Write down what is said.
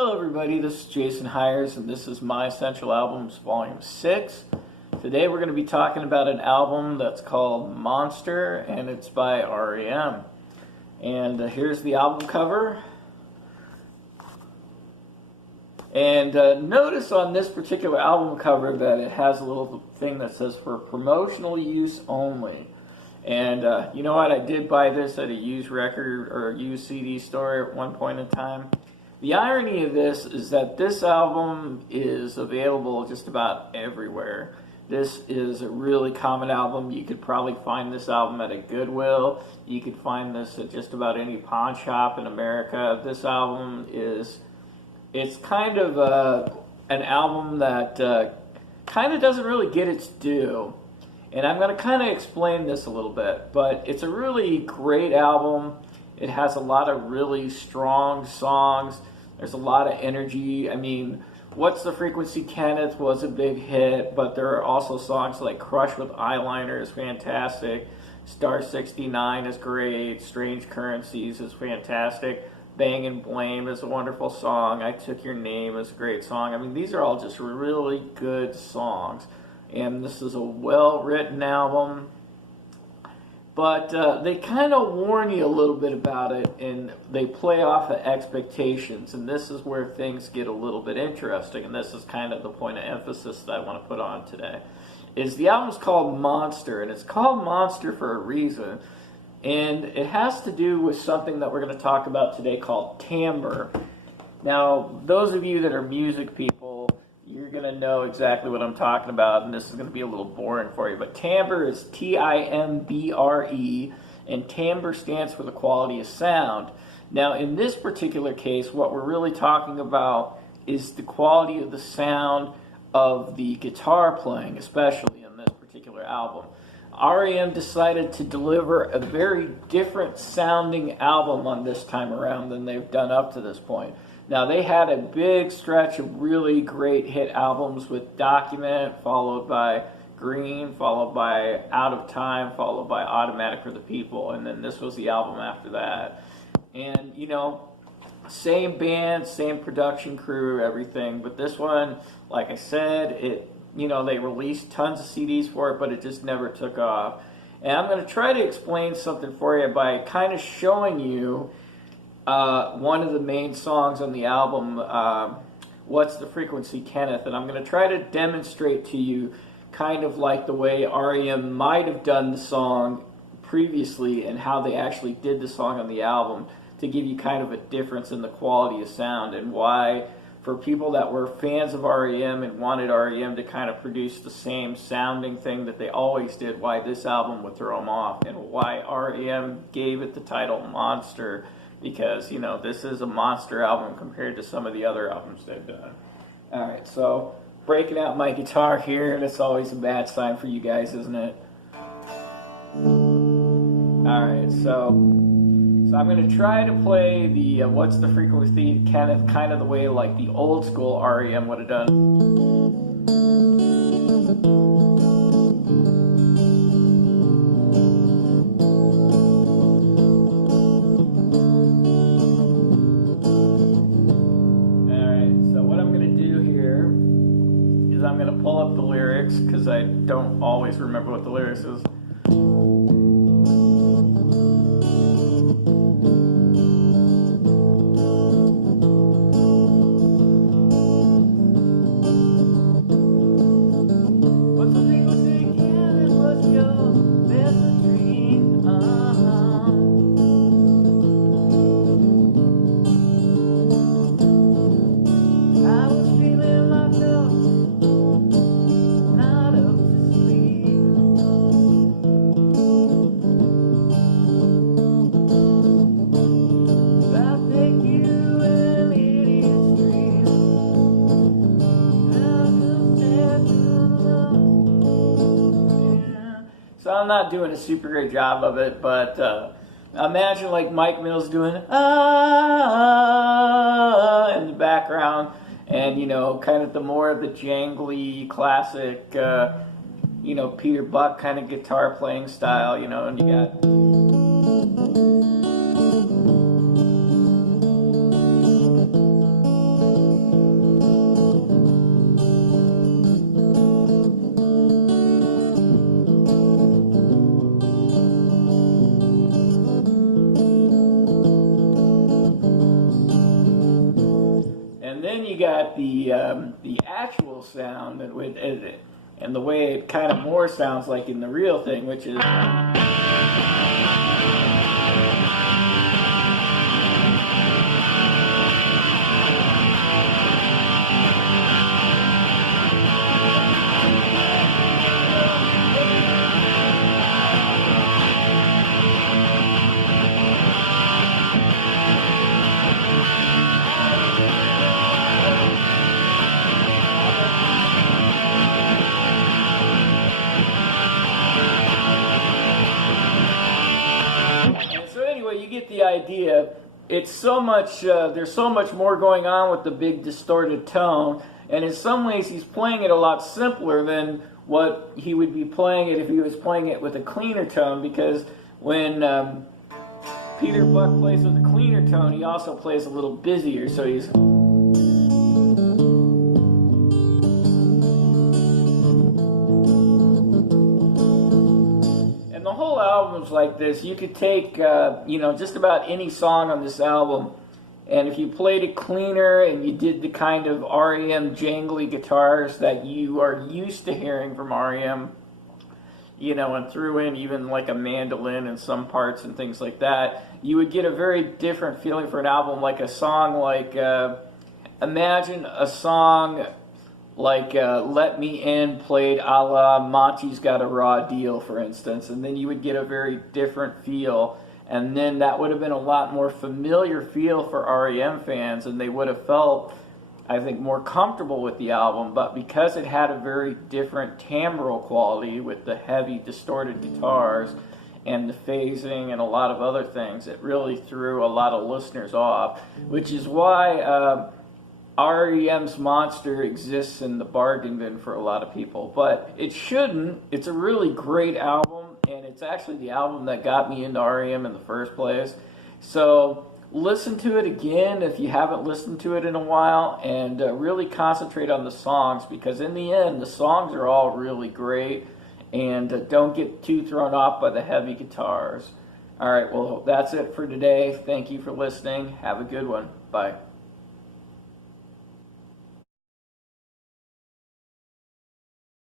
Hello everybody, this is Jason Hires and this is My Essential Albums Volume 6. Today we're going to be talking about an album that's called Monster and it's by R.E.M. And here's the album cover. And notice on this particular album cover that it has a little thing that says for promotional use only. And you know what, I did buy this at a used record or used CD store at one point in time. The irony of this is that this album is available just about everywhere. This is a really common album. You could probably find this album at a Goodwill. You could find this at just about any pawn shop in America. This album it's kind of an album that kind of doesn't really get its due. And I'm going to kind of explain this a little bit, but it's a really great album. It has a lot of really strong songs. There's a lot of energy. I mean, What's the Frequency Kenneth was a big hit, but there are also songs like Crush with Eyeliner is fantastic. Star 69 is great. Strange Currencies is fantastic. Bang and Blame is a wonderful song. I Took Your Name is a great song. I mean, these are all just really good songs. And this is a well-written album. But they kind of warn you a little bit about it, and they play off of expectations. And this is where things get a little bit interesting. And this is kind of the point of emphasis that I want to put on today. Is the album's called Monster, and it's called Monster for a reason. And it has to do with something that we're going to talk about today called timbre. Now, those of you that are music people, you're going to know exactly what I'm talking about, and this is going to be a little boring for you. But timbre is T-I-M-B-R-E, and timbre stands for the quality of sound. Now, in this particular case, what we're really talking about is the quality of the sound of the guitar playing, especially in this particular album. R.E.M. decided to deliver a very different sounding album on this time around than they've done up to this point. Now, they had a big stretch of really great hit albums with Document, followed by Green, followed by Out of Time, followed by Automatic for the People, and then this was the album after that. And, you know, same band, same production crew, everything, but this one, like I said, they released tons of CDs for it, but it just never took off. And I'm going to try to explain something for you by kind of showing you one of the main songs on the album, What's the Frequency Kenneth, and I'm going to try to demonstrate to you kind of like the way R.E.M. might have done the song previously and how they actually did the song on the album to give you kind of a difference in the quality of sound and why, for people that were fans of R.E.M. and wanted R.E.M. to kind of produce the same sounding thing that they always did, why this album would throw them off and why R.E.M. gave it the title Monster. Because, you know, this is a monster album compared to some of the other albums they've done. Alright, so breaking out my guitar here, that's always a bad sign for you guys, isn't it? Alright, so I'm going to try to play the What's the Frequency Kenneth kind of the way like the old school R.E.M. would have done. I'm going to pull up the lyrics because I don't always remember what the lyrics is. What's the frequency, Kenneth? What's your best dream? I was feeling locked up. So I'm not doing a super great job of it, but imagine like Mike Mills doing ah in the background, and you know, kind of the more of the jangly classic, Peter Buck kind of guitar playing style, and you got. got the actual sound and the way it kind of more sounds like in the real thing, which is. You get the idea. It's so much, there's so much more going on with the big distorted tone, and in some ways he's playing it a lot simpler than what he would be playing it if he was playing it with a cleaner tone, because when Peter Buck plays with a cleaner tone, he also plays a little busier, so he's... The whole album's like this. You could take, just about any song on this album, and if you played it cleaner and you did the kind of R.E.M. jangly guitars that you are used to hearing from R.E.M., and threw in even like a mandolin in some parts and things like that, you would get a very different feeling for an album. Like a song like, imagine a song like Let Me In played a la Monty's Got a Raw Deal, for instance, and then you would get a very different feel, and then that would have been a lot more familiar feel for R.E.M. fans, and they would have felt, I think, more comfortable with the album. But because it had a very different timbral quality with the heavy distorted guitars and the phasing and a lot of other things, it really threw a lot of listeners off, which is why R.E.M.'s Monster exists in the bargain bin for a lot of people, but it shouldn't. It's a really great album, and it's actually the album that got me into R.E.M. in the first place. So listen to it again if you haven't listened to it in a while, and really concentrate on the songs, because in the end, the songs are all really great, and don't get too thrown off by the heavy guitars. All right, well, that's it for today. Thank you for listening. Have a good one. Bye.